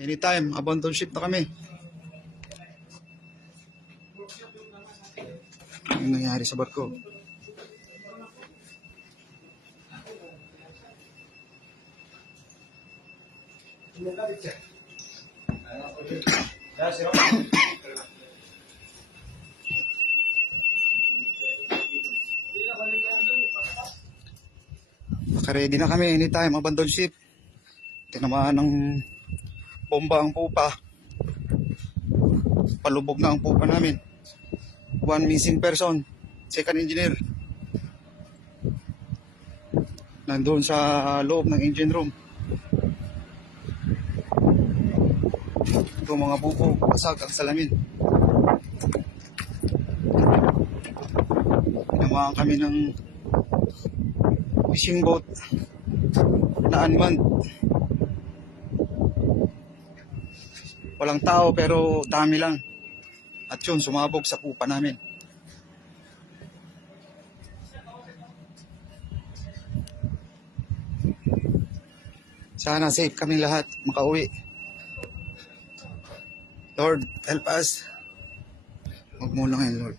Anytime, abandon ship na kami. Ano nangyari sa barko? Naka-ready na kami, anytime, abandon ship. Tinamaan ng bomba ang pupa. Palubog na ang pupa namin. One missing person, second engineer. Nandun sa loob ng engine room. Ito mga buko, basag ang salamin. Tinamaan kami ng fishing boat na unmanned. Walang tao pero dami lang. At yun, sumabog sa pupa namin. Sana safe kami lahat makauwi. Lord, help us. Huwag mo lang yan, Lord.